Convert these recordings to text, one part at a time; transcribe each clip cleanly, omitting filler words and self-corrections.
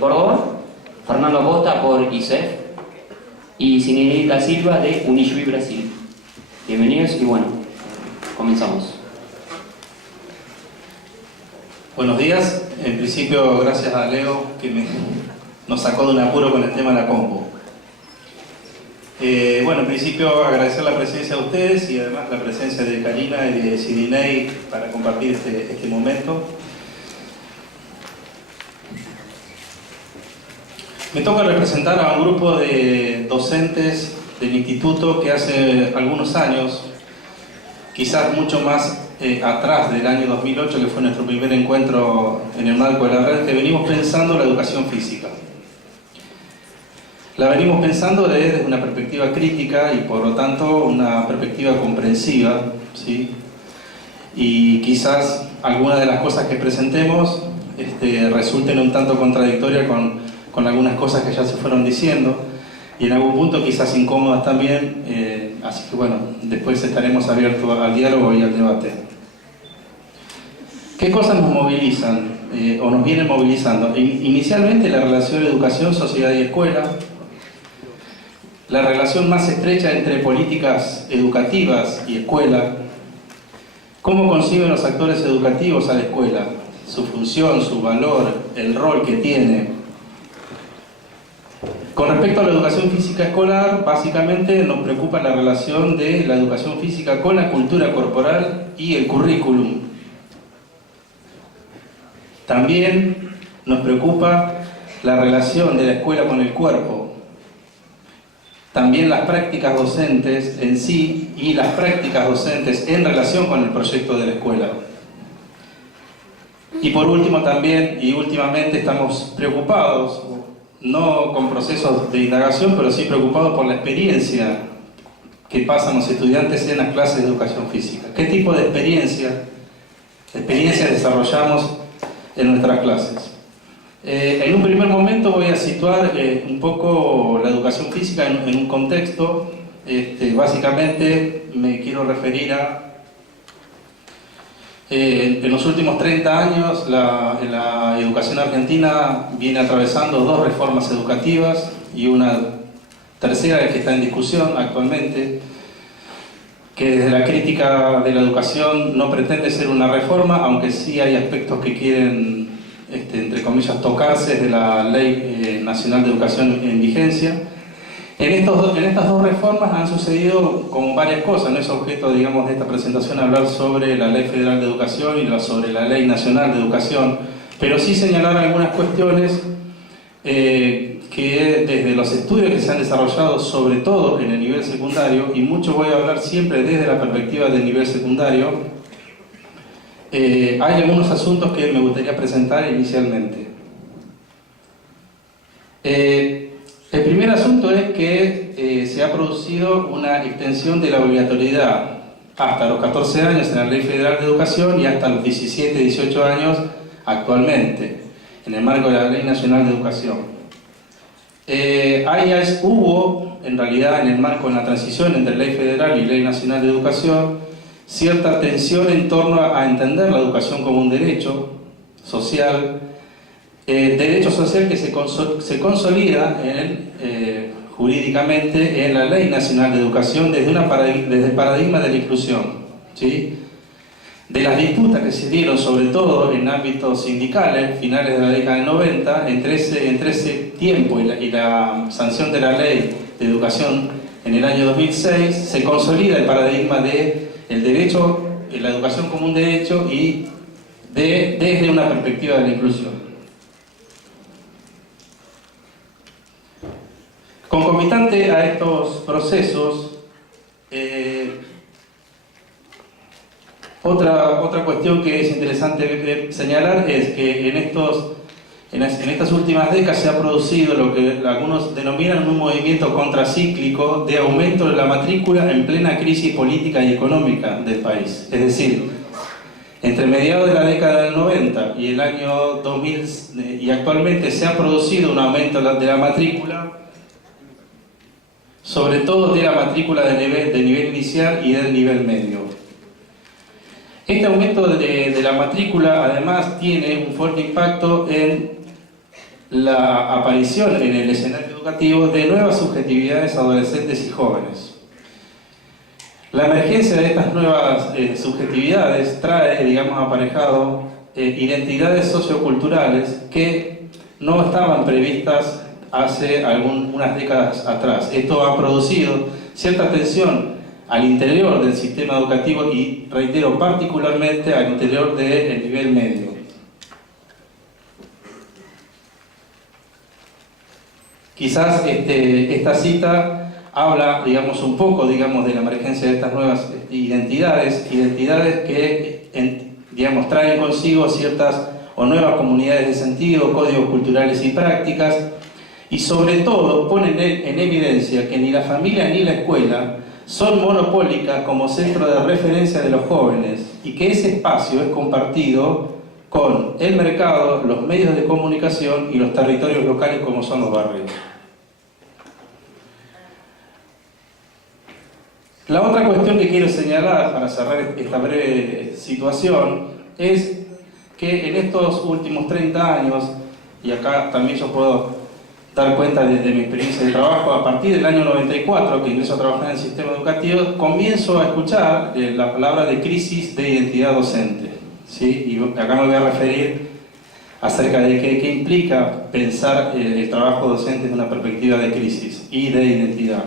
Córdoba, Fernando Acosta por ISEF y Cineirita Silva de Unijuí Brasil. Bienvenidos y bueno, comenzamos. Buenos días. En principio, gracias a Leo que nos sacó de un apuro con el tema de la compu. Bueno, en principio agradecer la presencia de ustedes y además la presencia de Karina y de Sidney para compartir este momento. Me toca representar a un grupo de docentes del instituto que hace algunos años, quizás mucho más atrás del año 2008, que fue nuestro primer encuentro en el marco de la red, que venimos pensando la educación física. La venimos pensando desde una perspectiva crítica y por lo tanto una perspectiva comprensiva, ¿sí? Y quizás algunas de las cosas que presentemos resulten un tanto contradictorias con algunas cosas que ya se fueron diciendo y en algún punto quizás incómodas también, así que bueno, después estaremos abiertos al diálogo y al debate. ¿Qué cosas nos movilizan o nos vienen movilizando? Inicialmente la relación educación, sociedad y escuela, la relación más estrecha entre políticas educativas y escuela, cómo conciben los actores educativos a la escuela, su función, su valor, el rol que tiene. Con respecto a la educación física escolar, básicamente nos preocupa la relación de la educación física con la cultura corporal y el currículum. También nos preocupa la relación de la escuela con el cuerpo. También las prácticas docentes en sí y las prácticas docentes en relación con el proyecto de la escuela. Y por último también, y últimamente estamos preocupados, no con procesos de indagación, pero sí preocupados por la experiencia que pasan los estudiantes en las clases de educación física. ¿Qué tipo de experiencia desarrollamos en nuestras clases? En un primer momento voy a situar un poco la educación física en un contexto. Básicamente me quiero referir a en los últimos 30 años la educación argentina viene atravesando dos reformas educativas y una tercera que está en discusión actualmente, que desde la crítica de la educación no pretende ser una reforma, aunque sí hay aspectos que quieren entre comillas, tocarse de la Ley Nacional de Educación en vigencia. En estas dos reformas han sucedido como varias cosas, no es objeto, digamos, de esta presentación hablar sobre la Ley Federal de Educación y sobre la Ley Nacional de Educación, pero sí señalar algunas cuestiones que desde los estudios que se han desarrollado, sobre todo en el nivel secundario, y mucho voy a hablar siempre desde la perspectiva del nivel secundario, hay algunos asuntos que me gustaría presentar inicialmente. El primer asunto es que se ha producido una extensión de la obligatoriedad hasta los 14 años en la Ley Federal de Educación y hasta los 17, 18 años actualmente, en el marco de la Ley Nacional de Educación. Hubo, en realidad, en el marco de la transición entre Ley Federal y Ley Nacional de Educación, cierta tensión en torno a entender la educación como un derecho social que se consolida jurídicamente en la Ley Nacional de Educación desde el paradigma de la inclusión, ¿sí? De las disputas que se dieron, sobre todo en ámbitos sindicales, finales de la década del 90, entre ese tiempo y la sanción de la Ley de Educación en el año 2006, se consolida el paradigma de el derecho, la educación como un derecho y desde una perspectiva de la inclusión. Concomitante a estos procesos, otra cuestión que es interesante señalar es que en estas últimas décadas se ha producido lo que algunos denominan un movimiento contracíclico de aumento de la matrícula en plena crisis política y económica del país. Es decir, entre mediados de la década del 90 y el año 2000 y actualmente se ha producido un aumento de la matrícula, sobre todo de la matrícula de nivel inicial y del nivel medio. Este aumento de la matrícula además tiene un fuerte impacto en la aparición en el escenario educativo de nuevas subjetividades adolescentes y jóvenes. La emergencia de estas nuevas subjetividades trae, digamos, aparejado identidades socioculturales que no estaban previstas hace unas décadas atrás. Esto ha producido cierta tensión al interior del sistema educativo y, reitero, particularmente al interior del nivel medio. Quizás esta cita habla, digamos, un poco, digamos, de la emergencia de estas nuevas identidades que, digamos, traen consigo ciertas o nuevas comunidades de sentido, códigos culturales y prácticas, y sobre todo ponen en evidencia que ni la familia ni la escuela son monopólicas como centro de referencia de los jóvenes y que ese espacio es compartido con el mercado, los medios de comunicación y los territorios locales como son los barrios. La otra cuestión que quiero señalar para cerrar esta breve situación es que en estos últimos 30 años, y acá también yo puedo dar cuenta de mi experiencia de trabajo, a partir del año 94 que ingreso a trabajar en el sistema educativo, comienzo a escuchar la palabra de crisis de identidad docente, ¿sí? Y acá me voy a referir acerca de qué implica pensar el trabajo docente desde una perspectiva de crisis y de identidad.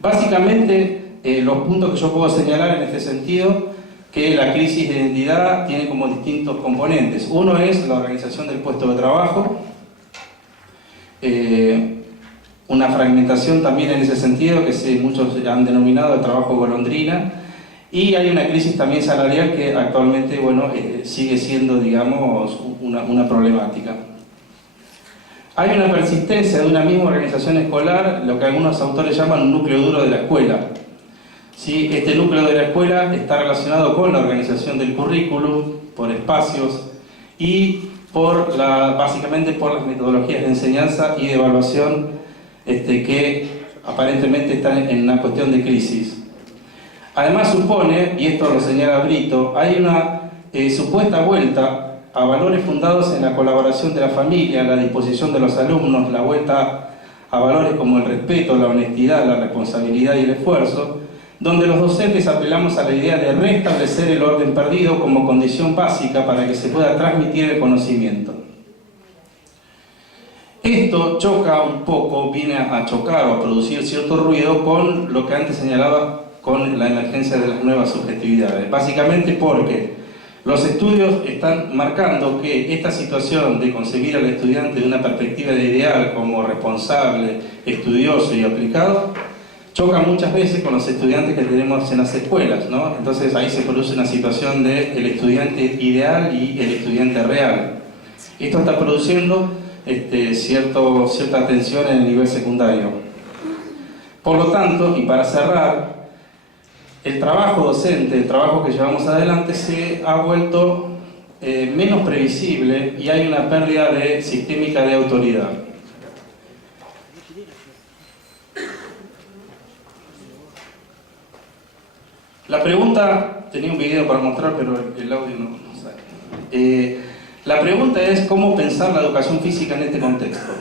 Básicamente, los puntos que yo puedo señalar en este sentido, que la crisis de identidad tiene como distintos componentes. Uno es la organización del puesto de trabajo, una fragmentación también en ese sentido, que muchos han denominado el trabajo golondrina, y hay una crisis también salarial que actualmente, bueno, sigue siendo, digamos, una problemática. Hay una persistencia de una misma organización escolar, lo que algunos autores llaman un núcleo duro de la escuela. ¿Sí? Este núcleo de la escuela está relacionado con la organización del currículum, por espacios y básicamente por las metodologías de enseñanza y de evaluación que aparentemente están en una cuestión de crisis. Además supone, y esto lo señala Brito, hay una supuesta vuelta a valores fundados en la colaboración de la familia, la disposición de los alumnos, la vuelta a valores como el respeto, la honestidad, la responsabilidad y el esfuerzo, donde los docentes apelamos a la idea de restablecer el orden perdido como condición básica para que se pueda transmitir el conocimiento. Esto choca un poco, viene a chocar o a producir cierto ruido con lo que antes señalaba con la emergencia de las nuevas subjetividades. Básicamente porque los estudios están marcando que esta situación de concebir al estudiante de una perspectiva de ideal como responsable, estudioso y aplicado, choca muchas veces con los estudiantes que tenemos en las escuelas, ¿no? Entonces ahí se produce una situación de el estudiante ideal y el estudiante real. Esto está produciendo cierta tensión en el nivel secundario. Por lo tanto, y para cerrar, el trabajo docente, el trabajo que llevamos adelante se ha vuelto menos previsible y hay una pérdida sistémica de autoridad. La pregunta, tenía un video para mostrar, pero el audio no sale. La pregunta es cómo pensar la educación física en este contexto,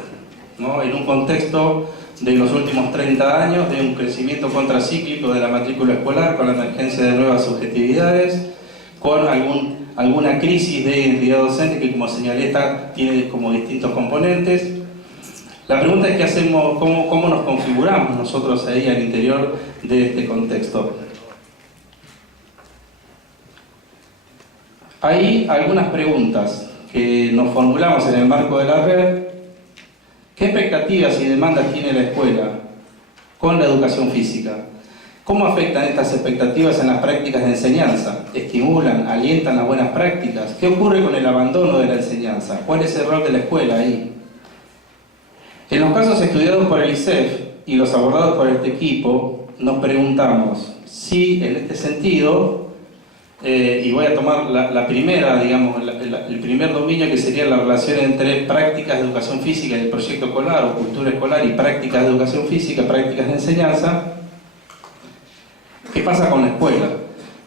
¿no? En un contexto de los últimos 30 años, de un crecimiento contracíclico de la matrícula escolar, con la emergencia de nuevas subjetividades, con alguna crisis de identidad docente que, como señalé, tiene como distintos componentes. La pregunta es qué hacemos, cómo nos configuramos nosotros ahí al interior de este contexto. Hay algunas preguntas que nos formulamos en el marco de la red. ¿Qué expectativas y demandas tiene la escuela con la educación física? ¿Cómo afectan estas expectativas en las prácticas de enseñanza? ¿Estimulan, alientan las buenas prácticas? ¿Qué ocurre con el abandono de la enseñanza? ¿Cuál es el rol de la escuela ahí? En los casos estudiados por el ISEF y los abordados por este equipo, nos preguntamos si en este sentido, y voy a tomar la primera, digamos, el primer dominio, que sería la relación entre prácticas de educación física y el proyecto escolar o cultura escolar y prácticas de educación física, prácticas de enseñanza. ¿Qué pasa con la escuela?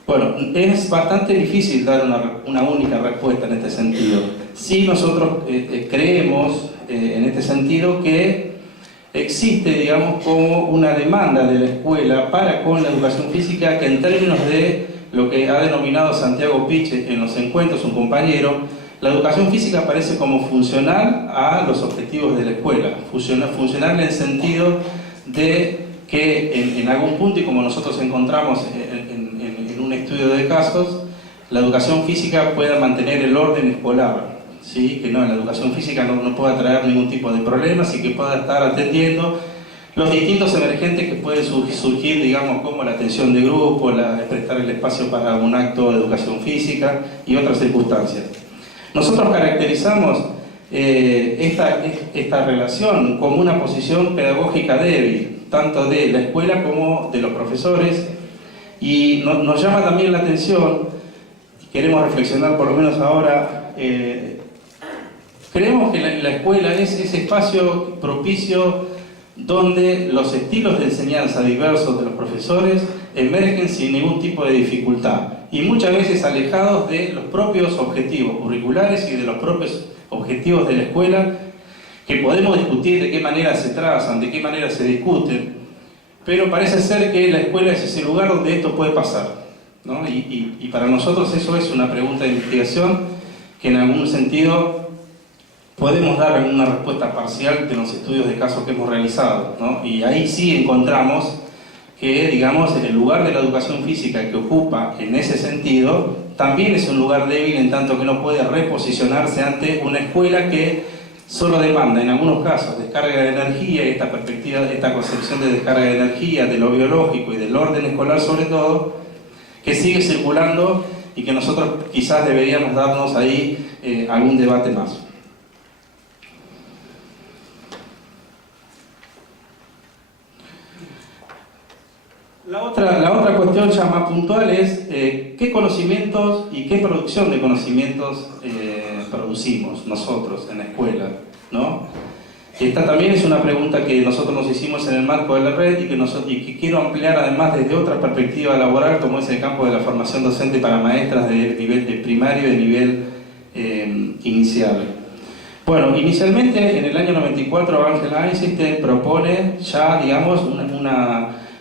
Bueno, es bastante difícil dar una única respuesta en este sentido. Sí, nosotros creemos en este sentido que existe, digamos, como una demanda de la escuela para con la educación física que en términos de lo que ha denominado Santiago Piche en los encuentros, un compañero, la educación física aparece como funcional a los objetivos de la escuela, funcional en el sentido de que en algún punto, y como nosotros encontramos en un estudio de casos, la educación física pueda mantener el orden escolar, ¿sí? Que no, la educación física no pueda traer ningún tipo de problemas y que pueda estar atendiendo los distintos emergentes que pueden surgir, digamos, como la atención de grupo, prestar el espacio para un acto de educación física y otras circunstancias. Nosotros caracterizamos esta relación como una posición pedagógica débil, tanto de la escuela como de los profesores, y nos llama también la atención, queremos reflexionar por lo menos ahora, creemos que la escuela es ese espacio propicio donde los estilos de enseñanza diversos de los profesores emergen sin ningún tipo de dificultad y muchas veces alejados de los propios objetivos curriculares y de los propios objetivos de la escuela, que podemos discutir de qué manera se trazan, de qué manera se discuten, pero parece ser que la escuela es ese lugar donde esto puede pasar, ¿no? Y para nosotros eso es una pregunta de investigación que en algún sentido podemos dar alguna respuesta parcial de los estudios de casos que hemos realizado, ¿no? Y ahí sí encontramos que, digamos, el lugar de la educación física que ocupa en ese sentido también es un lugar débil en tanto que no puede reposicionarse ante una escuela que solo demanda en algunos casos descarga de energía, y esta perspectiva, esta concepción de descarga de energía, de lo biológico y del orden escolar sobre todo, que sigue circulando y que nosotros quizás deberíamos darnos ahí algún debate más. La otra cuestión ya más puntual es qué conocimientos y qué producción de conocimientos producimos nosotros en la escuela, ¿no? Esta también es una pregunta que nosotros nos hicimos en el marco de la red y que quiero ampliar además desde otra perspectiva laboral, como es el campo de la formación docente para maestras de nivel de primario y de nivel inicial. Bueno, inicialmente en el año 94 Angela Einstein propone ya, digamos,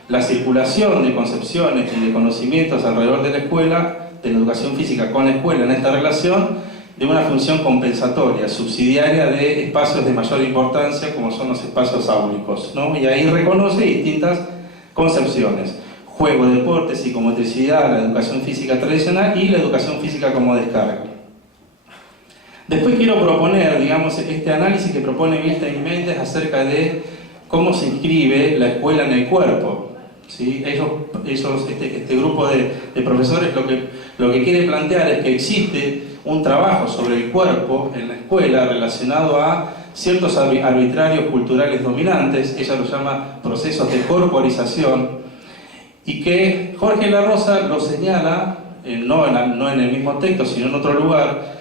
la circulación de concepciones y de conocimientos alrededor de la escuela, de la educación física con la escuela en esta relación, de una función compensatoria, subsidiaria de espacios de mayor importancia como son los espacios áulicos, ¿no? Y ahí reconoce distintas concepciones: juego, deporte, psicomotricidad, la educación física tradicional y la educación física como descarga. Después quiero proponer, digamos, este análisis que propone Milstein y Mendes acerca de cómo se inscribe la escuela en el cuerpo. ¿Sí? Este grupo de profesores lo que quiere plantear es que existe un trabajo sobre el cuerpo en la escuela relacionado a ciertos arbitrarios culturales dominantes, ella lo llama procesos de corporización, y que Jorge La Rosa lo señala, no en el mismo texto, sino en otro lugar,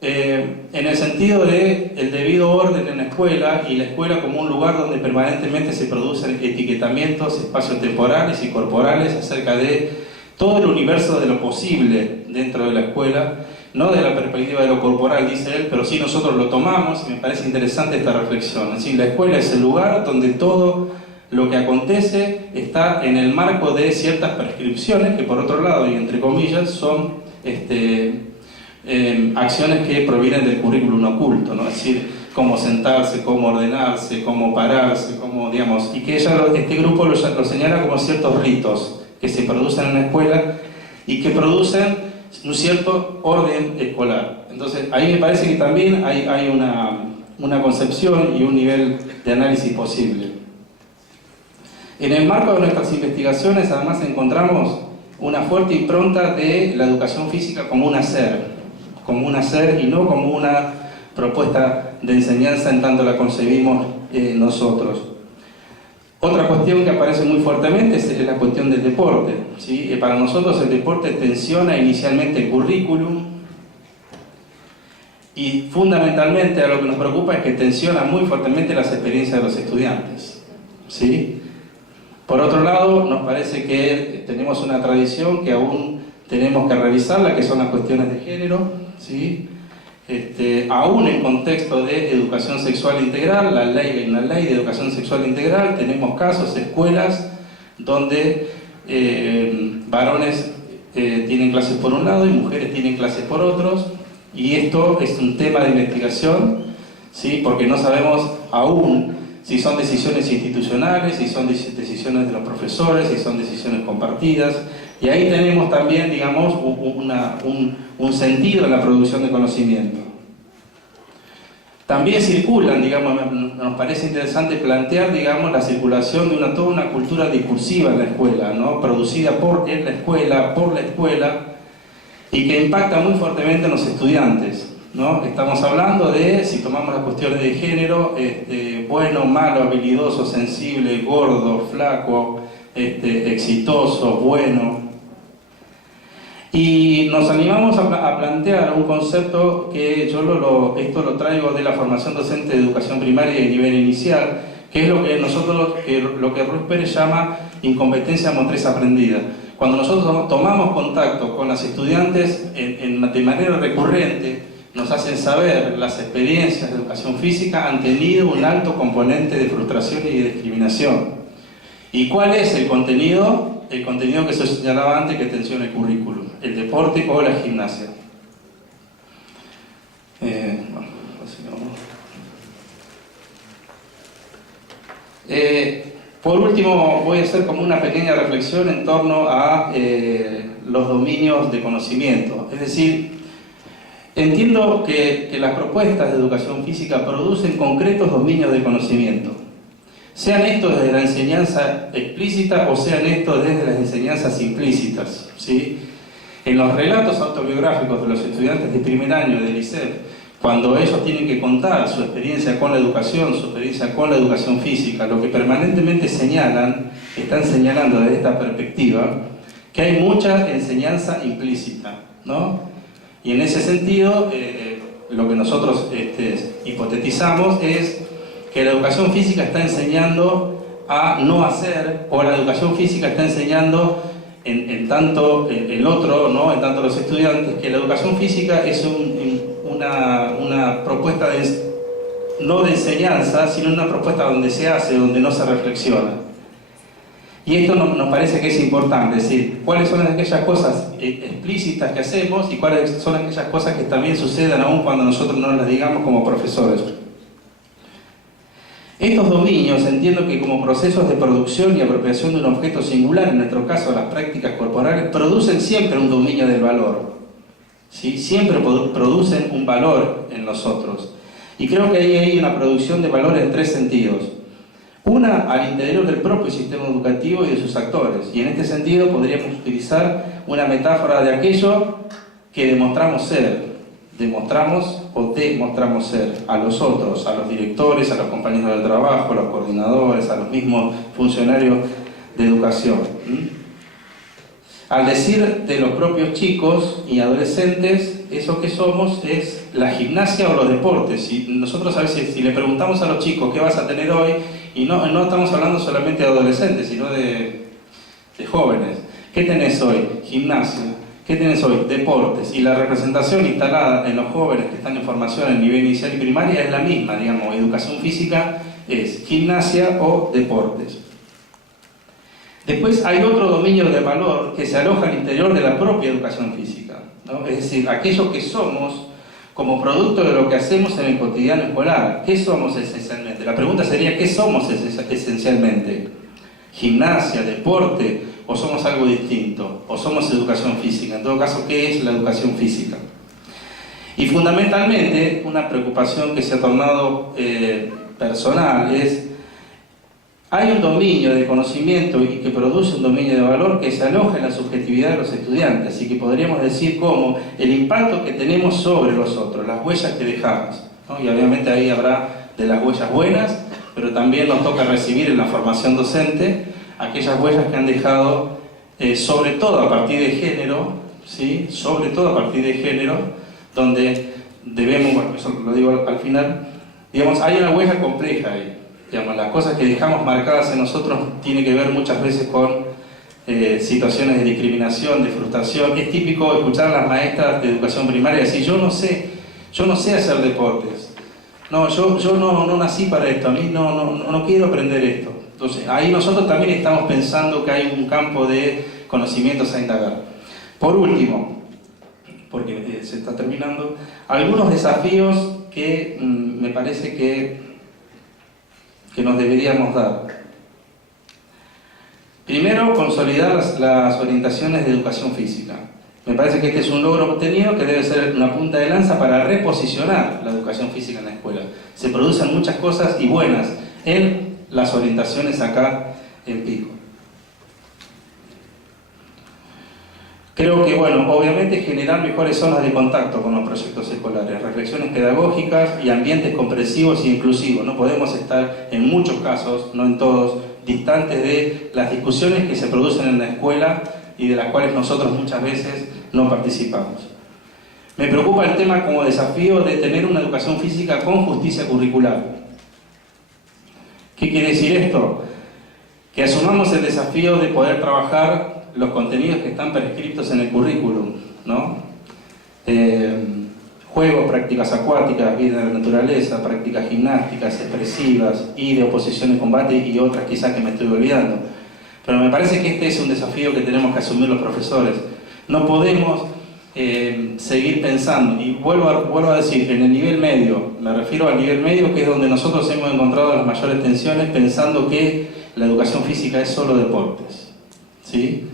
en el sentido de el debido orden en la escuela y la escuela como un lugar donde permanentemente se producen etiquetamientos espaciotemporales y corporales acerca de todo el universo de lo posible dentro de la escuela, no de la perspectiva de lo corporal, dice él, pero sí nosotros lo tomamos, y me parece interesante esta reflexión. Es decir, la escuela es el lugar donde todo lo que acontece está en el marco de ciertas prescripciones que, por otro lado, y entre comillas, son acciones que provienen del currículum oculto, ¿no? Es decir, cómo sentarse, cómo ordenarse, cómo pararse, cómo, digamos, y que este grupo lo señala como ciertos ritos que se producen en la escuela y que producen un cierto orden escolar. Entonces, ahí me parece que también hay una concepción y un nivel de análisis posible. En el marco de nuestras investigaciones, además, encontramos una fuerte impronta de la educación física como un hacer y no como una propuesta de enseñanza en tanto la concebimos nosotros. Otra cuestión que aparece muy fuertemente es la cuestión del deporte, ¿sí? Para nosotros el deporte tensiona inicialmente el currículum y fundamentalmente a lo que nos preocupa es que tensiona muy fuertemente las experiencias de los estudiantes, ¿sí? Por otro lado, nos parece que tenemos una tradición que aún tenemos que revisarla, que son las cuestiones de género, ¿sí? aún en contexto de educación sexual integral, hay una ley de educación sexual integral, tenemos casos, escuelas, donde varones tienen clases por un lado y mujeres tienen clases por otros, y esto es un tema de investigación, ¿sí? Porque no sabemos aún si son decisiones institucionales, si son decisiones de los profesores, si son decisiones compartidas, y ahí tenemos también, digamos, un sentido en la producción de conocimiento. También circulan, digamos, nos parece interesante plantear, digamos, la circulación de toda una cultura discursiva en la escuela, ¿no? Producida en la escuela, por la escuela, y que impacta muy fuertemente en los estudiantes, ¿no? Estamos hablando de, si tomamos las cuestiones de género, bueno, malo, habilidoso, sensible, gordo, flaco, exitoso, bueno. Y nos animamos a plantear un concepto que yo esto lo traigo de la formación docente de educación primaria y nivel inicial, que es lo que lo que Ruth Pérez llama incompetencia motriz aprendida. Cuando nosotros tomamos contacto con las estudiantes de manera recurrente, nos hacen saber las experiencias de educación física han tenido un alto componente de frustración y de discriminación. ¿Y cuál es el contenido? El contenido que se señalaba antes, que atención el currículum, el deporte o la gimnasia. Por último, voy a hacer como una pequeña reflexión en torno a los dominios de conocimiento. Es decir, entiendo que las propuestas de educación física producen concretos dominios de conocimiento. Sean estos desde la enseñanza explícita o sean estos desde las enseñanzas implícitas, ¿sí? En los relatos autobiográficos de los estudiantes de primer año del ISEF, cuando ellos tienen que contar su experiencia con la educación, su experiencia con la educación física, lo que permanentemente están señalando desde esta perspectiva, que hay mucha enseñanza implícita, ¿no? Y en ese sentido, lo que nosotros hipotetizamos es que la educación física está enseñando a no hacer, o la educación física está enseñando en tanto el otro, ¿no? En tanto los estudiantes, que la educación física es una propuesta no de enseñanza, sino una propuesta donde se hace, donde no se reflexiona. Y esto nos parece que es importante, es decir, cuáles son aquellas cosas explícitas que hacemos y cuáles son aquellas cosas que también sucedan aún cuando nosotros no las digamos como profesores. Estos dominios entiendo que como procesos de producción y apropiación de un objeto singular, en nuestro caso las prácticas corporales, producen siempre un dominio del valor, ¿sí? Siempre producen un valor en nosotros. Y creo que ahí hay una producción de valor en tres sentidos. Una, al interior del propio sistema educativo y de sus actores. Y en este sentido podríamos utilizar una metáfora de aquello que demostramos ser. Demostramos ser a los otros, a los directores, a los compañeros del trabajo, a los coordinadores, a los mismos funcionarios de educación. Al decir de los propios chicos y adolescentes, eso que somos es la gimnasia o los deportes. Y nosotros a veces, si le preguntamos a los chicos qué vas a tener hoy, y no estamos hablando solamente de adolescentes, sino de jóvenes. ¿Qué tenés hoy? Gimnasia. ¿Qué tenés hoy? Deportes. Y la representación instalada en los jóvenes que están en formación en nivel inicial y primaria es la misma, digamos, educación física es gimnasia o deportes. Después hay otro dominio de valor que se aloja al interior de la propia educación física, ¿no? Es decir, aquello que somos como producto de lo que hacemos en el cotidiano escolar. ¿Qué somos esencialmente? La pregunta sería, ¿qué somos esencialmente? ¿Gimnasia, deporte? ¿O somos algo distinto? ¿O somos educación física? En todo caso, ¿qué es la educación física? Y fundamentalmente, una preocupación que se ha tornado personal es, hay un dominio de conocimiento y que produce un dominio de valor que se aloja en la subjetividad de los estudiantes, y que podríamos decir como el impacto que tenemos sobre los otros, las huellas que dejamos, ¿no? Y obviamente ahí habrá de las huellas buenas, pero también nos toca recibir en la formación docente aquellas huellas que han dejado, sobre todo a partir de género, ¿sí? Sobre todo a partir de género, donde debemos, bueno, eso lo digo al final, digamos, hay una huella compleja ahí. Digamos, las cosas que dejamos marcadas en nosotros tienen que ver muchas veces con situaciones de discriminación, de frustración. Es típico escuchar a las maestras de educación primaria decir, yo no sé yo no sé hacer deportes. No, yo no nací para esto, a mí no quiero aprender esto. Entonces, ahí nosotros también estamos pensando que hay un campo de conocimientos a indagar. Por último, porque se está terminando, algunos desafíos que me parece que nos deberíamos dar. Primero, consolidar las orientaciones de educación física. Me parece que este es un logro obtenido que debe ser una punta de lanza para reposicionar la educación física en la escuela. Se producen muchas cosas y buenas en las orientaciones acá en Pico. Creo que, bueno, obviamente generar mejores zonas de contacto con los proyectos escolares, reflexiones pedagógicas y ambientes comprensivos e inclusivos. No podemos estar, en muchos casos, no en todos, distantes de las discusiones que se producen en la escuela y de las cuales nosotros muchas veces no participamos. Me preocupa el tema como desafío de tener una educación física con justicia curricular. ¿Qué quiere decir esto? Que asumamos el desafío de poder trabajar los contenidos que están prescritos en el currículum, ¿no? Juegos, prácticas acuáticas, vida de la naturaleza, prácticas gimnásticas, expresivas y de oposición y combate y otras quizás que me estoy olvidando. Pero me parece que este es un desafío que tenemos que asumir los profesores. No podemos seguir pensando, y vuelvo a decir, en el nivel medio, me refiero al nivel medio que es donde nosotros hemos encontrado las mayores tensiones pensando que la educación física es solo deportes, ¿sí?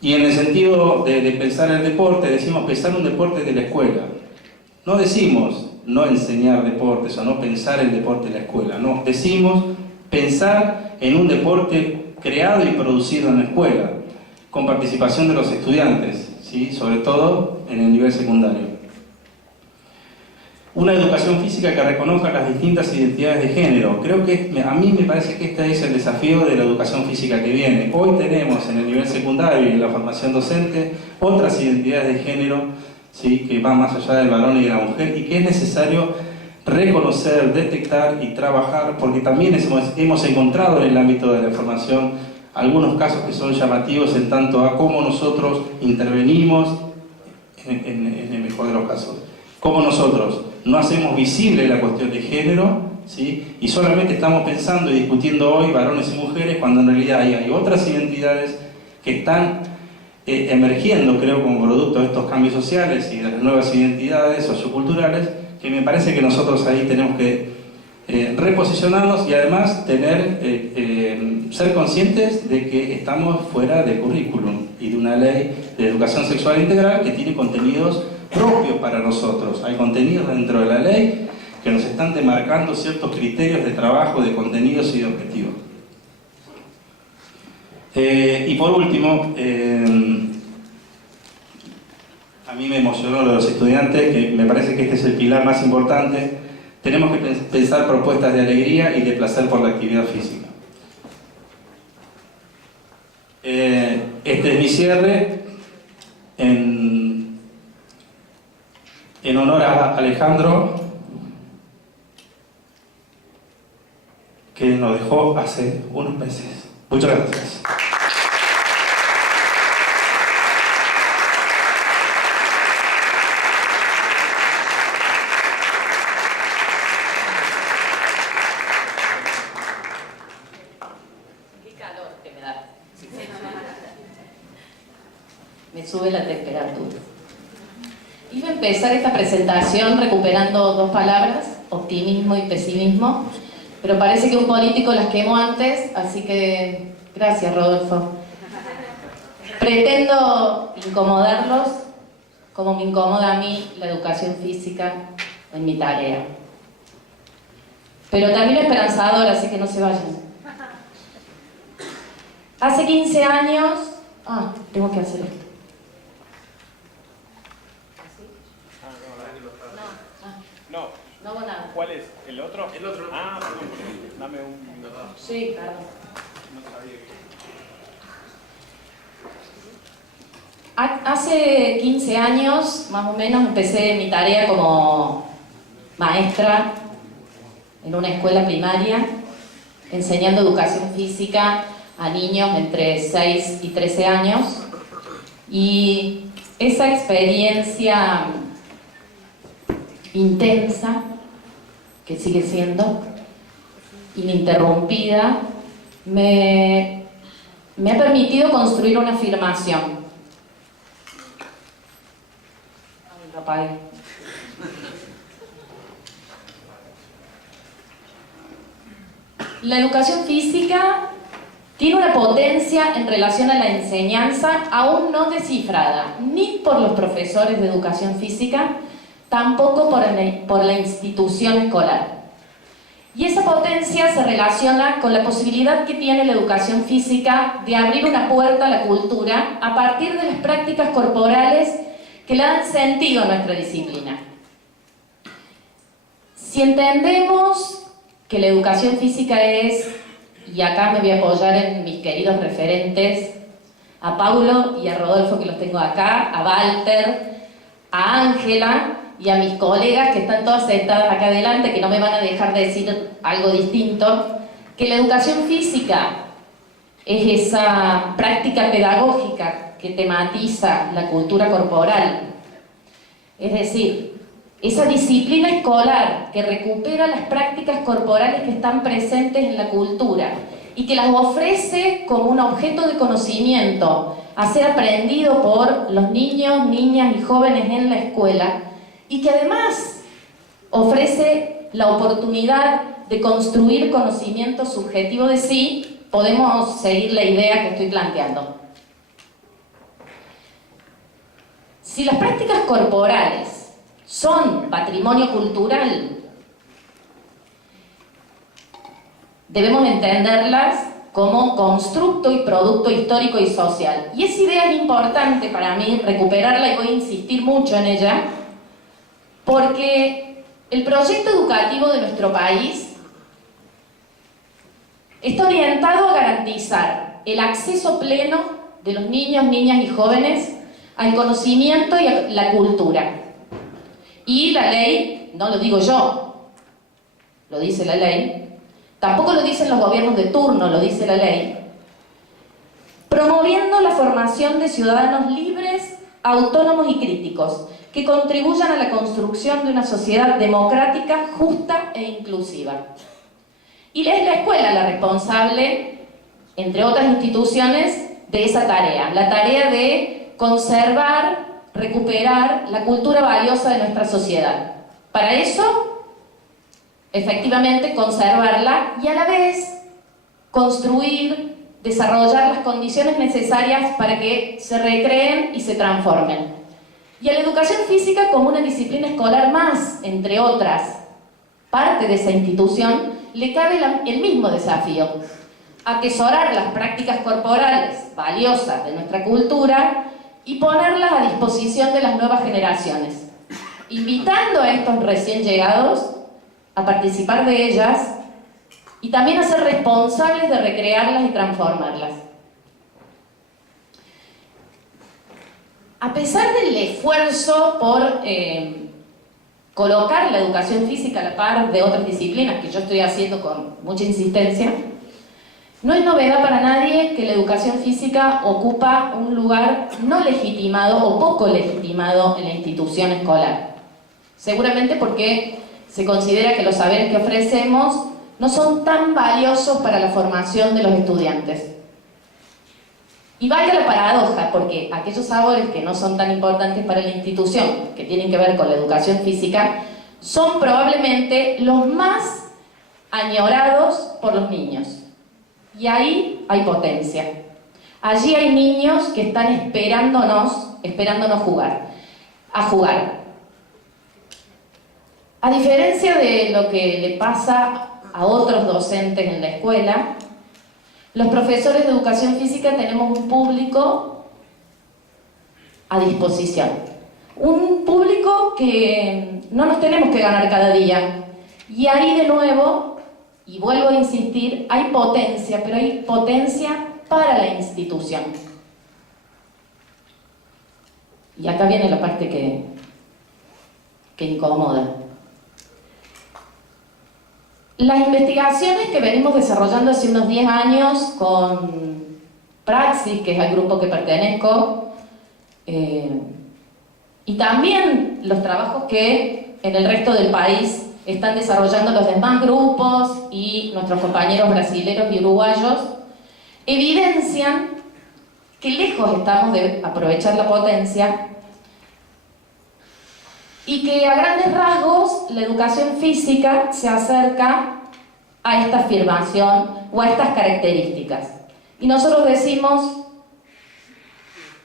Y en el sentido de pensar el deporte, decimos pensar un deporte de la escuela. No decimos no enseñar deportes o no pensar el deporte en la escuela, no, decimos pensar en un deporte creado y producido en la escuela, con participación de los estudiantes, ¿sí? Sobre todo en el nivel secundario. Una educación física que reconozca las distintas identidades de género. Creo que a mí me parece que este es el desafío de la educación física que viene. Hoy tenemos en el nivel secundario y en la formación docente otras identidades de género, ¿sí? Que van más allá del varón y de la mujer y que es necesario reconocer, detectar y trabajar, porque también hemos encontrado en el ámbito de la formación algunos casos que son llamativos en tanto a cómo nosotros intervenimos en el mejor de los casos. Cómo nosotros no hacemos visible la cuestión de género, ¿sí? Y solamente estamos pensando y discutiendo hoy varones y mujeres cuando en realidad hay otras identidades que están emergiendo, creo, como producto de estos cambios sociales y de las nuevas identidades socioculturales, que me parece que nosotros ahí tenemos que reposicionarnos y además ser conscientes de que estamos fuera del currículum y de una ley de educación sexual integral que tiene contenidos propios para nosotros. Hay contenidos dentro de la ley que nos están demarcando ciertos criterios de trabajo, de contenidos y de objetivos. Y por último, a mí me emocionó lo de los estudiantes, que me parece que este es el pilar más importante. Tenemos que pensar propuestas de alegría y de placer por la actividad física. Este es mi cierre en honor a Alejandro, que nos dejó hace unos meses. Muchas gracias. Me sube la temperatura. Iba a empezar esta presentación recuperando dos palabras, optimismo y pesimismo, pero parece que un político las quemó antes, así que gracias, Rodolfo. Pretendo incomodarlos como me incomoda a mí la educación física en mi tarea. Pero también esperanzadora, así que no se vayan. Hace 15 años... tengo que hacer esto. No hago nada. ¿Cuál es? ¿El otro? El otro. Dame un... Sí, perdón. No sabía que... Hace 15 años, más o menos, empecé mi tarea como maestra en una escuela primaria, enseñando educación física a niños entre 6 y 13 años. Y esa experiencia intensa, que sigue siendo ininterrumpida, me ha permitido construir una afirmación. Ay, lo apagué. La educación física tiene una potencia en relación a la enseñanza aún no descifrada, ni por los profesores de educación física, tampoco por la institución escolar. Y esa potencia se relaciona con la posibilidad que tiene la educación física de abrir una puerta a la cultura a partir de las prácticas corporales que le dan sentido a nuestra disciplina. Si entendemos que la educación física es, y acá me voy a apoyar en mis queridos referentes, a Paulo y a Rodolfo, que los tengo acá, a Walter, a Ángela y a mis colegas que están todas sentadas acá adelante, que no me van a dejar de decir algo distinto, que la educación física es esa práctica pedagógica que tematiza la cultura corporal, es decir, esa disciplina escolar que recupera las prácticas corporales que están presentes en la cultura y que las ofrece como un objeto de conocimiento a ser aprendido por los niños, niñas y jóvenes en la escuela, y que además ofrece la oportunidad de construir conocimiento subjetivo de sí, podemos seguir la idea que estoy planteando. Si las prácticas corporales son patrimonio cultural, debemos entenderlas como constructo y producto histórico y social. Y esa idea es importante para mí recuperarla, y voy a insistir mucho en ella, porque el proyecto educativo de nuestro país está orientado a garantizar el acceso pleno de los niños, niñas y jóvenes al conocimiento y a la cultura. Y la ley, no lo digo yo, lo dice la ley, tampoco lo dicen los gobiernos de turno, lo dice la ley, promoviendo la formación de ciudadanos libres, autónomos y críticos, que contribuyan a la construcción de una sociedad democrática, justa e inclusiva. Y es la escuela la responsable, entre otras instituciones, de esa tarea, la tarea de conservar, recuperar la cultura valiosa de nuestra sociedad. Para eso, efectivamente, conservarla y a la vez construir, desarrollar las condiciones necesarias para que se recreen y se transformen. Y a la educación física como una disciplina escolar más, entre otras, parte de esa institución, le cabe el mismo desafío: atesorar las prácticas corporales valiosas de nuestra cultura y ponerlas a disposición de las nuevas generaciones, invitando a estos recién llegados a participar de ellas y también a ser responsables de recrearlas y transformarlas. A pesar del esfuerzo por colocar la educación física a la par de otras disciplinas, que yo estoy haciendo con mucha insistencia, no es novedad para nadie que la educación física ocupa un lugar no legitimado o poco legitimado en la institución escolar. Seguramente porque se considera que los saberes que ofrecemos no son tan valiosos para la formación de los estudiantes. Y valga la paradoja, porque aquellos sabores que no son tan importantes para la institución, que tienen que ver con la educación física, son probablemente los más añorados por los niños. Y ahí hay potencia. Allí hay niños que están esperándonos jugar. A diferencia de lo que le pasa a otros docentes en la escuela, los profesores de educación física tenemos un público a disposición. Un público que no nos tenemos que ganar cada día. Y ahí de nuevo, y vuelvo a insistir, hay potencia, pero hay potencia para la institución. Y acá viene la parte que incomoda. Las investigaciones que venimos desarrollando hace unos 10 años con Praxis, que es el grupo que pertenezco, y también los trabajos que en el resto del país están desarrollando los demás grupos y nuestros compañeros brasileños y uruguayos, evidencian que lejos estamos de aprovechar la potencia y que a grandes rasgos la educación física se acerca a esta afirmación o a estas características. Y nosotros decimos,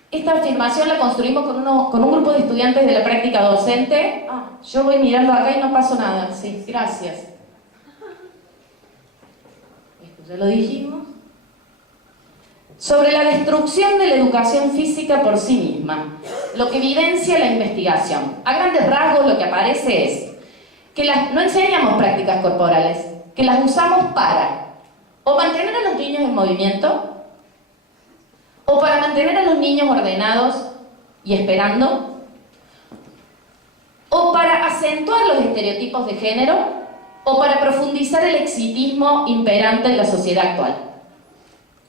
esta afirmación la construimos con un grupo de estudiantes de la práctica docente. Yo voy mirando acá y no pasó nada. Sí, gracias. Esto ya lo dijimos. Sobre la destrucción de la educación física por sí misma, lo que evidencia la investigación. A grandes rasgos lo que aparece es que no enseñamos prácticas corporales, que las usamos para o mantener a los niños en movimiento, o para mantener a los niños ordenados y esperando, o para acentuar los estereotipos de género, o para profundizar el exitismo imperante en la sociedad actual.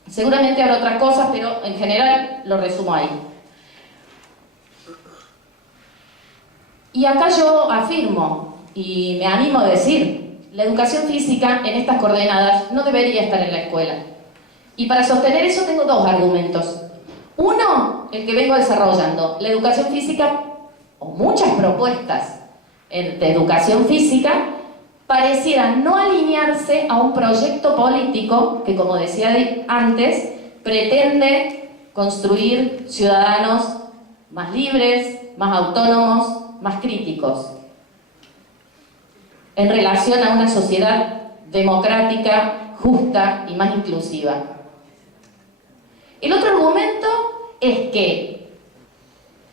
Seguramente habrá otras cosas, pero en general lo resumo ahí. Y acá yo afirmo, y me animo a decir, la educación física en estas coordenadas no debería estar en la escuela. Y para sostener eso tengo dos argumentos. Uno, el que vengo desarrollando. La educación física, o muchas propuestas de educación física, parecieran no alinearse a un proyecto político que, como decía antes, pretende construir ciudadanos más libres, más autónomos, más críticos, en relación a una sociedad democrática, justa y más inclusiva. El otro argumento es que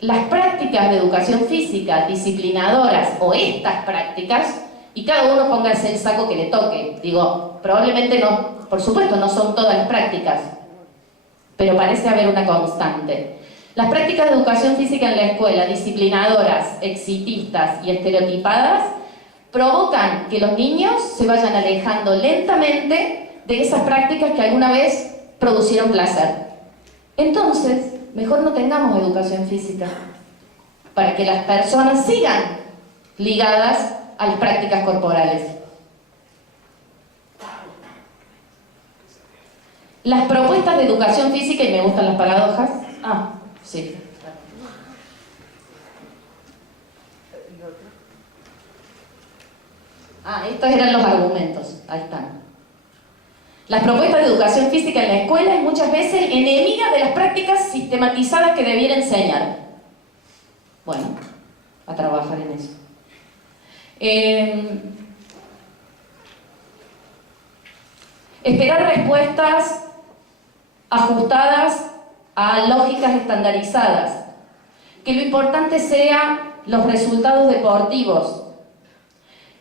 las prácticas de educación física disciplinadoras, o estas prácticas, y cada uno póngase el saco que le toque, digo, probablemente no, por supuesto no son todas las prácticas, pero parece haber una constante. Las prácticas de educación física en la escuela, disciplinadoras, exitistas y estereotipadas, provocan que los niños se vayan alejando lentamente de esas prácticas que alguna vez producieron placer. Entonces, mejor no tengamos educación física, para que las personas sigan ligadas a las prácticas corporales. Las propuestas de educación física, y me gustan las paradojas. Sí. Estos eran los argumentos. Ahí están. Las propuestas de educación física en la escuela es muchas veces enemiga de las prácticas sistematizadas que debiera enseñar. Bueno, a trabajar en eso. Esperar respuestas ajustadas a lógicas estandarizadas. Que lo importante sea los resultados deportivos.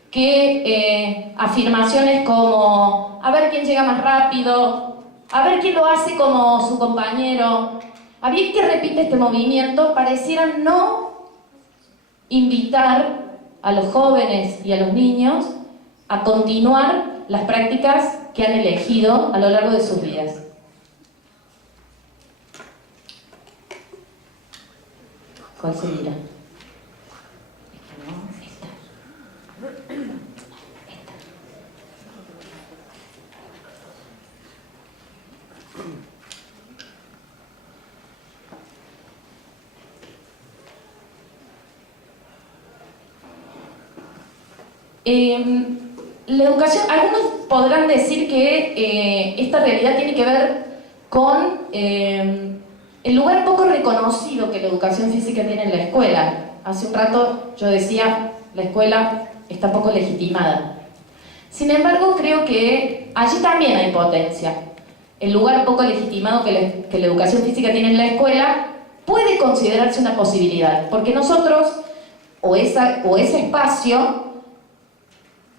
Que afirmaciones como a ver quién llega más rápido, a ver quién lo hace como su compañero, a ver quién repite este movimiento, parecieran no invitar a los jóvenes y a los niños a continuar las prácticas que han elegido a lo largo de sus vidas. ¿Cuál seguirá? La educación, algunos podrán decir que esta realidad tiene que ver con el lugar poco reconocido que la educación física tiene en la escuela. Hace un rato yo decía, la escuela está poco legitimada. Sin embargo, creo que allí también hay potencia. El lugar poco legitimado que la educación física tiene en la escuela puede considerarse una posibilidad, porque nosotros, o ese espacio,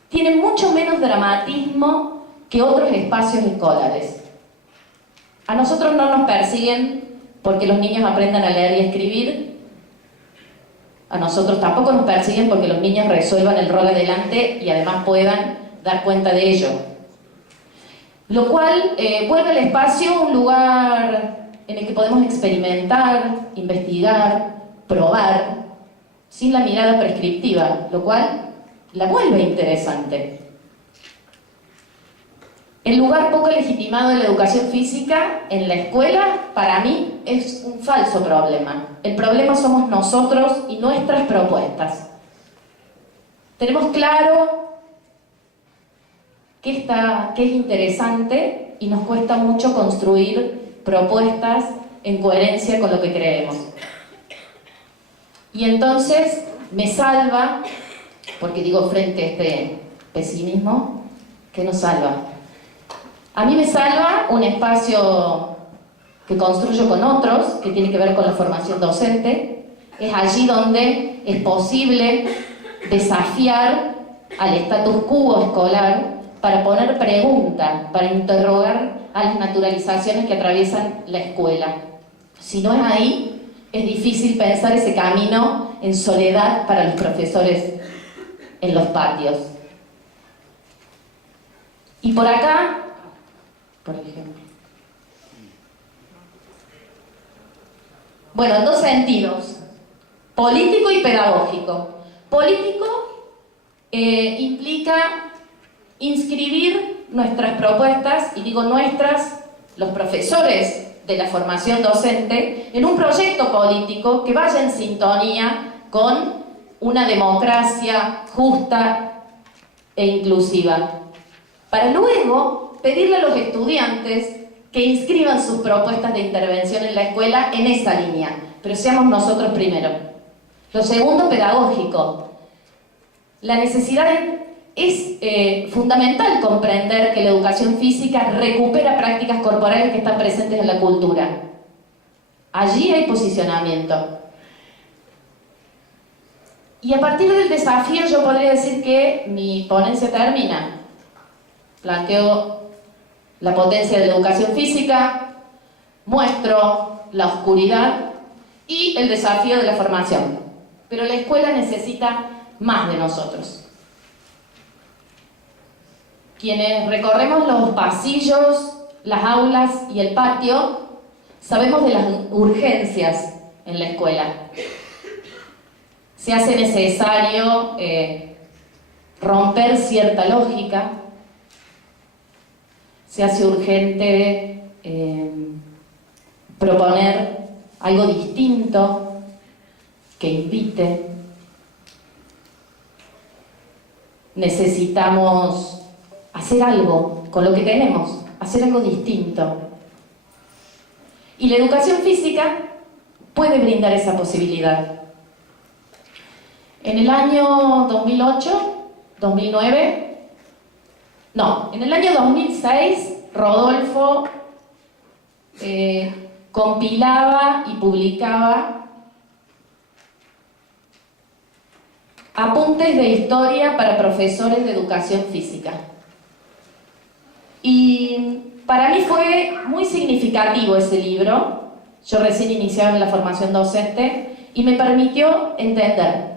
tiene mucho menos dramatismo que otros espacios escolares. A nosotros no nos persiguen porque los niños aprendan a leer y escribir. A nosotros tampoco nos persiguen porque los niños resuelvan el rol adelante y además puedan dar cuenta de ello. Lo cual vuelve al espacio un lugar en el que podemos experimentar, investigar, probar, sin la mirada prescriptiva, lo cual la vuelve interesante. El lugar poco legitimado de la educación física en la escuela, para mí, es un falso problema. El problema somos nosotros y nuestras propuestas. Tenemos claro que es interesante y nos cuesta mucho construir propuestas en coherencia con lo que creemos. Y entonces me salva, porque digo frente a este pesimismo, ¿qué nos salva? A mí me salva un espacio que construyo con otros, que tiene que ver con la formación docente. Es allí donde es posible desafiar al status quo escolar para poner preguntas, para interrogar a las naturalizaciones que atraviesan la escuela. Si no es ahí, es difícil pensar ese camino en soledad para los profesores en los patios. Y por acá, por ejemplo. Bueno, en dos sentidos, político y pedagógico. Político implica inscribir nuestras propuestas, y digo nuestras, los profesores de la formación docente, en un proyecto político que vaya en sintonía con una democracia justa e inclusiva. Para luego pedirle a los estudiantes que inscriban sus propuestas de intervención en la escuela en esa línea, pero seamos nosotros primero. Lo segundo, pedagógico. La necesidad es fundamental comprender que la educación física recupera prácticas corporales que están presentes en la cultura. Allí hay posicionamiento. Y a partir del desafío yo podría decir que mi ponencia termina. Planteo la potencia de la educación física, muestro la oscuridad y el desafío de la formación. Pero la escuela necesita más de nosotros. Quienes recorremos los pasillos, las aulas y el patio, sabemos de las urgencias en la escuela. Se hace necesario romper cierta lógica, se hace urgente proponer algo distinto que invite. Necesitamos hacer algo con lo que tenemos, hacer algo distinto. Y la educación física puede brindar esa posibilidad. En el año 2008, 2009, no, en el año 2006, Rodolfo compilaba y publicaba apuntes de historia para profesores de educación física. Y para mí fue muy significativo ese libro. Yo recién iniciaba en la formación docente y me permitió entender,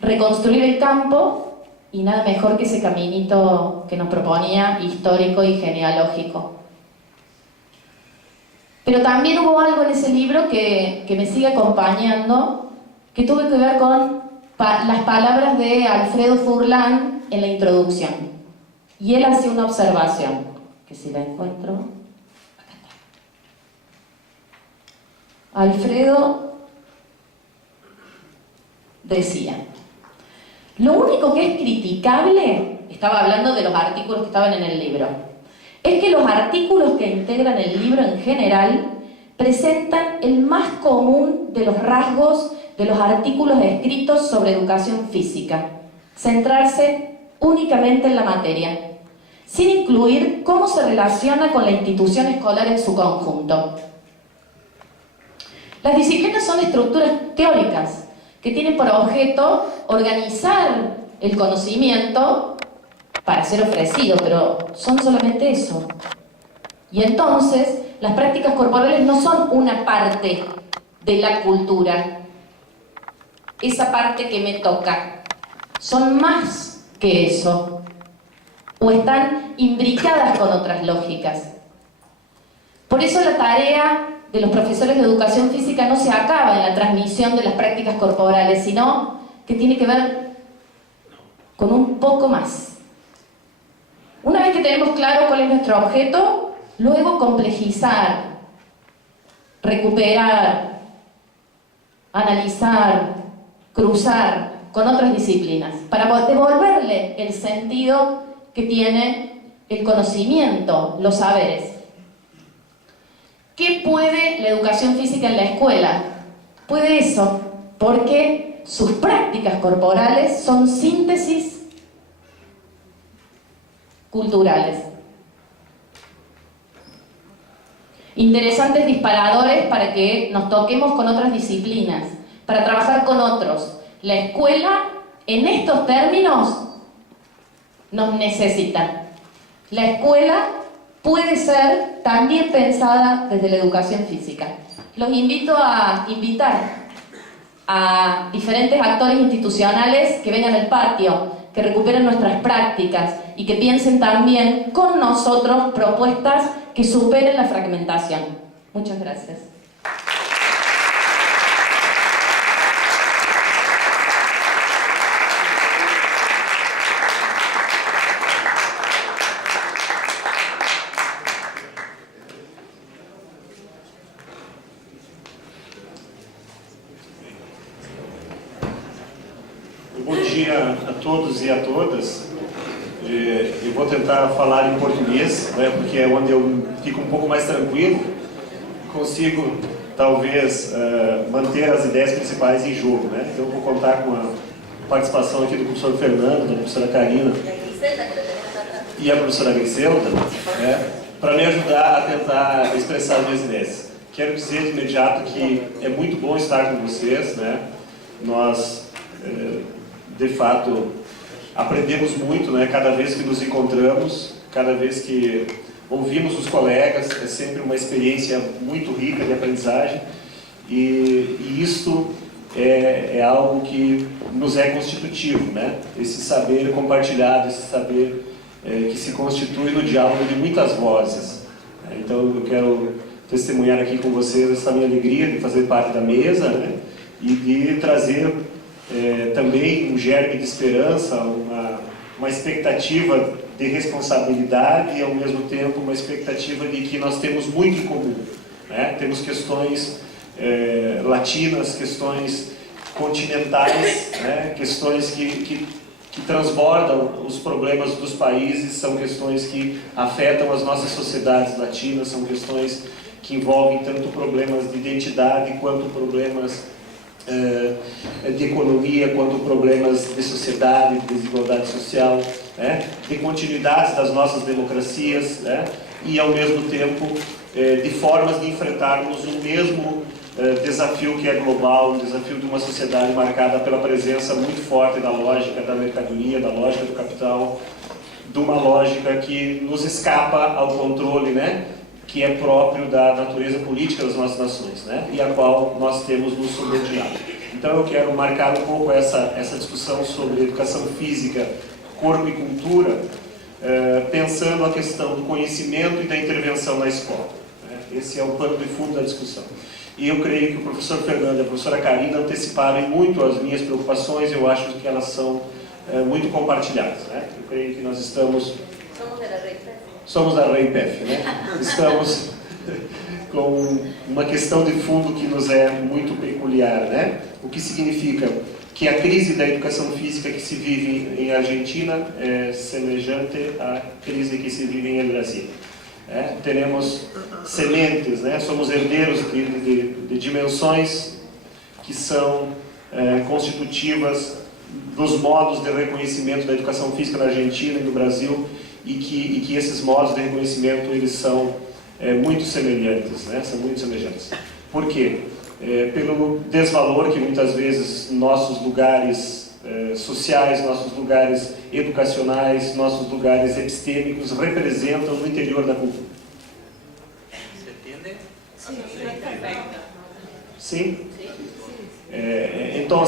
reconstruir el campo, y nada mejor que ese caminito que nos proponía, histórico y genealógico. Pero también hubo algo en ese libro que me sigue acompañando, que tuvo que ver con las palabras de Alfredo Furlan en la introducción. Y él hace una observación, que si la encuentro, acá está. Alfredo decía: lo único que es criticable, estaba hablando de los artículos que estaban en el libro, es que los artículos que integran el libro en general presentan el más común de los rasgos de los artículos escritos sobre educación física: centrarse únicamente en la materia, sin incluir cómo se relaciona con la institución escolar en su conjunto. Las disciplinas son estructuras teóricas que tienen por objeto organizar el conocimiento para ser ofrecido, pero son solamente eso. Y entonces, las prácticas corporales no son una parte de la cultura, esa parte que me toca. Son más que eso, o están imbricadas con otras lógicas. Por eso la tarea de los profesores de educación física no se acaba en la transmisión de las prácticas corporales, sino que tiene que ver con un poco más. Una vez que tenemos claro cuál es nuestro objeto, luego complejizar, recuperar, analizar, cruzar con otras disciplinas, para devolverle el sentido que tiene el conocimiento, los saberes. ¿Qué puede la educación física en la escuela? Puede eso, porque sus prácticas corporales son síntesis culturales. Interesantes disparadores para que nos toquemos con otras disciplinas, para trabajar con otros. La escuela, en estos términos, nos necesita. La escuela puede ser también pensada desde la educación física. Los invito a invitar a diferentes actores institucionales que vengan al patio, que recuperen nuestras prácticas y que piensen también con nosotros propuestas que superen la fragmentación. Muchas gracias. Bom dia a todos e a todas. Eu vou tentar falar em português, né, porque é onde eu fico um pouco mais tranquilo, consigo talvez manter as ideias principais em jogo, né? Então eu vou contar com a participação aqui do professor Fernando, da professora Karina e a professora Griselda, né, para me ajudar a tentar expressar as minhas ideias. Quero dizer de imediato que é muito bom estar com vocês, né? Nós de fato aprendemos muito, né? Cada vez que nos encontramos, cada vez que ouvimos os colegas, é sempre uma experiência muito rica de aprendizagem e isto é algo que nos é constitutivo, né? Esse saber compartilhado, esse saber que se constitui no diálogo de muitas vozes. Então eu quero testemunhar aqui com vocês essa minha alegria de fazer parte da mesa, né? E de trazer também um germe de esperança, uma expectativa de responsabilidade e ao mesmo tempo uma expectativa de que nós temos muito em comum, né? Temos questões latinas, questões continentais, né? Questões que transbordam os problemas dos países, são questões que afetam as nossas sociedades latinas, são questões que envolvem tanto problemas de identidade quanto problemas de economia, quanto problemas de sociedade, de desigualdade social, né? De continuidades das nossas democracias, né? E ao mesmo tempo de formas de enfrentarmos o mesmo desafio que é global, um desafio de uma sociedade marcada pela presença muito forte da lógica da mercadoria, da lógica do capital, de uma lógica que nos escapa ao controle, né? Que é próprio da natureza política das nossas nações, né? E a qual nós temos nos subordinado. Então eu quero marcar um pouco essa discussão sobre educação física, corpo e cultura, pensando a questão do conhecimento e da intervenção na escola, né? Esse é o pano de fundo da discussão. E eu creio que o professor Fernando e a professora Karina anteciparam muito as minhas preocupações, eu acho que elas são muito compartilhadas, né? Eu creio que nós estamos... Somos da REIPEF, né? Estamos com uma questão de fundo que nos é muito peculiar, né? O que significa que a crise da educação física que se vive em Argentina é semelhante à crise que se vive em Brasil. Teremos sementes, né? Somos herdeiros de dimensões que são constitutivas dos modos de reconhecimento da educação física na Argentina e no Brasil, e que esses modos de reconhecimento eles são muito semelhantes, né? São muito semelhantes. Por quê? Pelo desvalor que muitas vezes nossos lugares sociais, nossos lugares educacionais, nossos lugares epistêmicos representam no interior da cultura. ¿Se entiende? Sim? Então,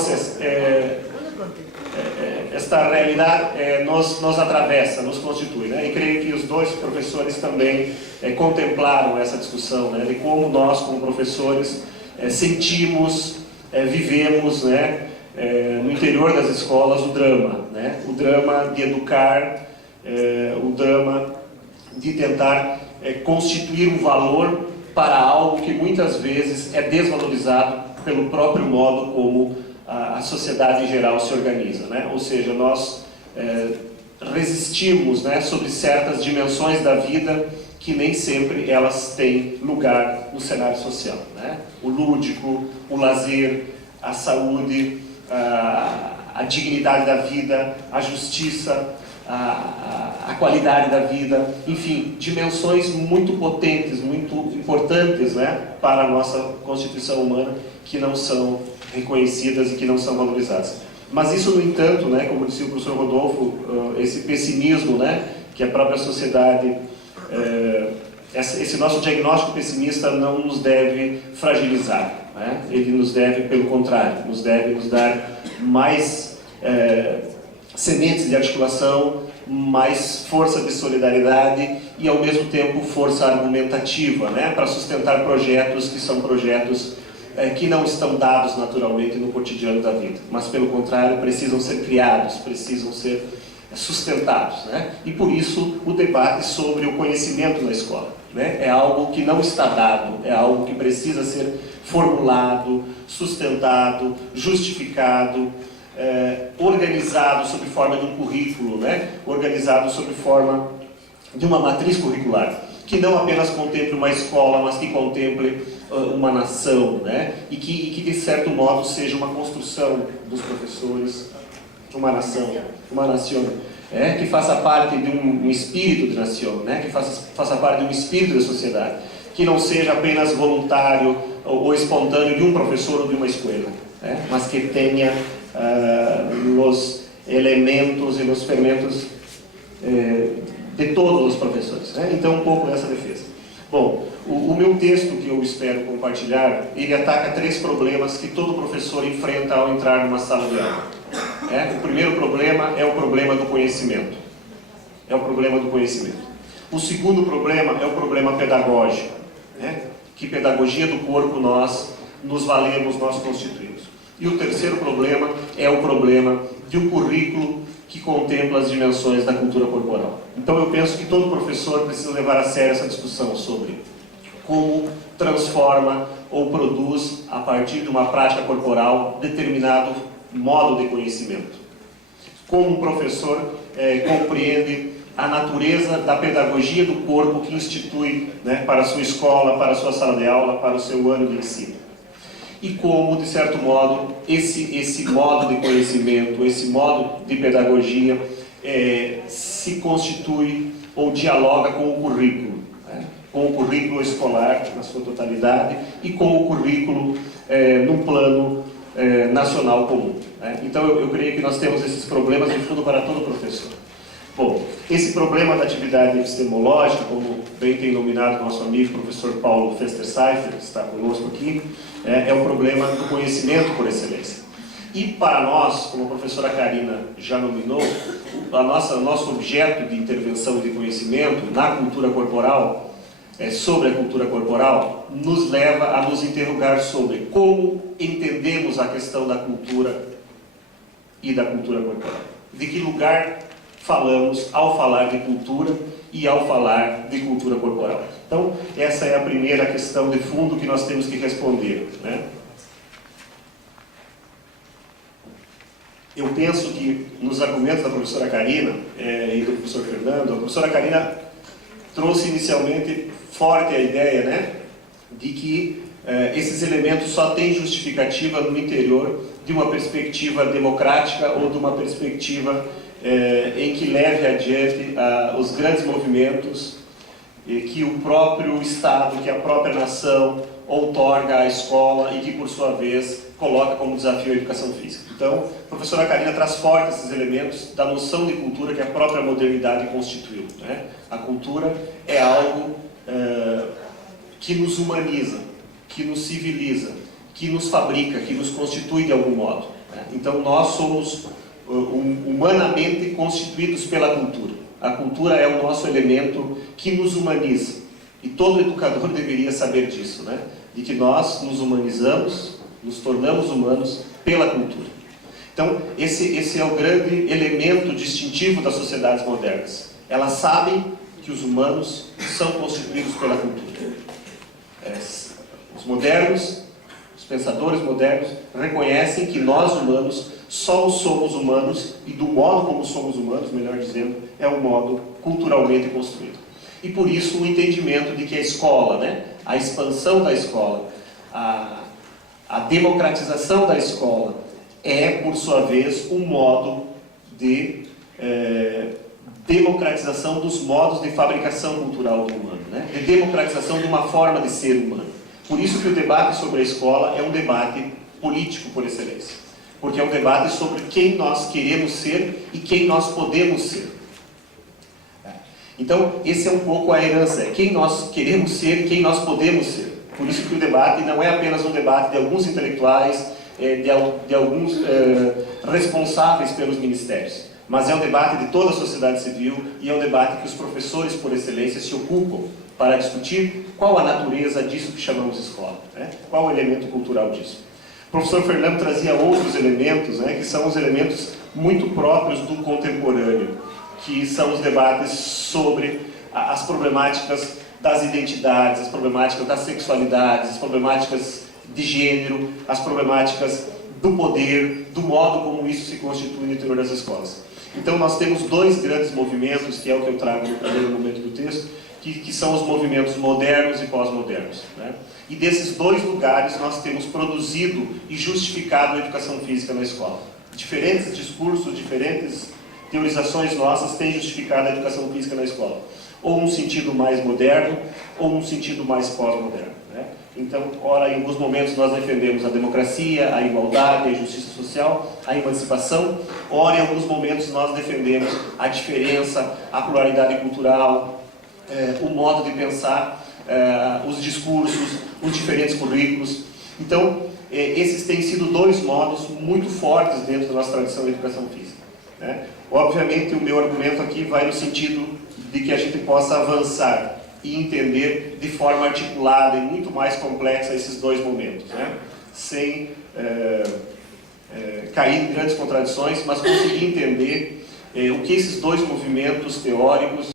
esta realidade nos atravessa, nos constitui, né? E creio que os dois professores também contemplaram essa discussão, né? De como nós, como professores, sentimos, vivemos, né? No interior das escolas o drama, né? O drama de educar, o drama de tentar constituir um valor para algo que muitas vezes é desvalorizado pelo próprio modo como a sociedade em geral se organiza, né? Ou seja, nós resistimos, né, sobre certas dimensões da vida que nem sempre elas têm lugar no cenário social, né? O lúdico, o lazer, a saúde, a dignidade da vida, a justiça, a qualidade da vida, enfim, dimensões muito potentes, muito importantes, né, para a nossa constituição humana, que não são reconhecidas e que não são valorizadas. Mas isso, no entanto, né, como disse o professor Rodolfo, esse pessimismo, né, que a própria sociedade, esse nosso diagnóstico pessimista não nos deve fragilizar, né? Ele nos deve, pelo contrário, nos deve nos dar mais sementes de articulação, mais força de solidariedade e, ao mesmo tempo, força argumentativa, né, para sustentar projetos que são projetos que não estão dados naturalmente no cotidiano da vida, mas, pelo contrário, precisam ser criados, precisam ser sustentados, né? E, por isso, o debate sobre o conhecimento na escola, né? É algo que não está dado, é algo que precisa ser formulado, sustentado, justificado, organizado sob forma de um currículo, né? Organizado sob forma de uma matriz curricular, que não apenas contemple uma escola, mas que contemple uma nação, né? E que de certo modo seja uma construção dos professores, uma nação, que faça parte de um espírito de nação, né? Que faça parte de um espírito da sociedade, que não seja apenas voluntário ou espontâneo de um professor ou de uma escola, né? Mas que tenha os elementos e os fermentos de todos os professores, né? Então, um pouco dessa defesa. Bom, o meu texto que eu espero compartilhar, ele ataca 3 problemas que todo professor enfrenta ao entrar numa sala de aula. O primeiro problema é o problema do conhecimento. É o problema do conhecimento. O segundo problema é o problema pedagógico, né? Que pedagogia do corpo nós nos valemos, nós constituímos. E o terceiro problema é o problema de um currículo que contempla as dimensões da cultura corporal. Então eu penso que todo professor precisa levar a sério essa discussão sobre como transforma ou produz, a partir de uma prática corporal, determinado modo de conhecimento. Como um professor compreende a natureza da pedagogia do corpo que institui, né, para a sua escola, para a sua sala de aula, para o seu ano de ensino. E como, de certo modo, esse modo de conhecimento, esse modo de pedagogia se constitui ou dialoga com o currículo, né? Com o currículo escolar na sua totalidade e com o currículo num plano nacional comum, né? Então eu creio que nós temos esses problemas de fundo para todo professor. Bom, esse problema da atividade epistemológica, como bem tem nominado nosso amigo professor Paulo Fester-Seifer, que está conosco aqui, é o problema do conhecimento por excelência. E para nós, como a professora Karina já nominou, nosso objeto de intervenção e de conhecimento na cultura corporal, sobre a cultura corporal, nos leva a nos interrogar sobre como entendemos a questão da cultura e da cultura corporal. De que lugar falamos ao falar de cultura e ao falar de cultura corporal. Então, essa é a primeira questão de fundo que nós temos que responder, né? Eu penso que nos argumentos da professora Karina e do professor Fernando, a professora Karina trouxe inicialmente forte a ideia, né, de que esses elementos só têm justificativa no interior de uma perspectiva democrática ou de uma perspectiva em que leve adiante os grandes movimentos que o próprio Estado, que a própria nação outorga à escola e que, por sua vez, coloca como desafio a educação física. Então, a professora Karina traz forte esses elementos da noção de cultura que a própria modernidade constituiu, né? A cultura é algo que nos humaniza, que nos civiliza, que nos fabrica, que nos constitui de algum modo, né? Então, nós somos humanamente constituídos pela cultura. A cultura é o nosso elemento que nos humaniza. E todo educador deveria saber disso, né? De que nós nos humanizamos, nos tornamos humanos pela cultura. Então, esse é o grande elemento distintivo das sociedades modernas. Elas sabem que os humanos são constituídos pela cultura. Os modernos, os pensadores modernos, reconhecem que nós humanos só somos humanos, e do modo como somos humanos, melhor dizendo, é um modo culturalmente construído. E por isso o entendimento de que a escola, né, a expansão da escola, a democratização da escola é, por sua vez, um modo de democratização dos modos de fabricação cultural do humano, né, de democratização de uma forma de ser humano. Por isso que o debate sobre a escola é um debate político por excelência. Porque é um debate sobre quem nós queremos ser e quem nós podemos ser. Então, esse é um pouco a herança, é quem nós queremos ser e quem nós podemos ser. Por isso que o debate não é apenas um debate de alguns intelectuais, de alguns responsáveis pelos ministérios, mas é um debate de toda a sociedade civil e é um debate que os professores, por excelência, se ocupam para discutir qual a natureza disso que chamamos de escola, né? Qual o elemento cultural disso. O professor Fernando trazia outros elementos, né, que são os elementos muito próprios do contemporâneo, que são os debates sobre as problemáticas das identidades, as problemáticas das sexualidades, as problemáticas de gênero, as problemáticas do poder, do modo como isso se constitui no interior das escolas. Então nós temos dois grandes movimentos, que é o que eu trago no primeiro momento do texto, que são os movimentos modernos e pós-modernos, né? E desses dois lugares nós temos produzido e justificado a educação física na escola. Diferentes discursos, diferentes teorizações nossas têm justificado a educação física na escola. Ou num sentido mais moderno, ou num sentido mais pós-moderno, né? Então, ora, em alguns momentos nós defendemos a democracia, a igualdade, a justiça social, a emancipação. Ora, em alguns momentos nós defendemos a diferença, a pluralidade cultural, o modo de pensar, os discursos, os diferentes currículos. Então, esses têm sido dois modos muito fortes dentro da nossa tradição de educação física, né? Obviamente, o meu argumento aqui vai no sentido de que a gente possa avançar e entender de forma articulada e muito mais complexa esses dois momentos, né? Sem cair em grandes contradições, mas conseguir entender o que esses dois movimentos teóricos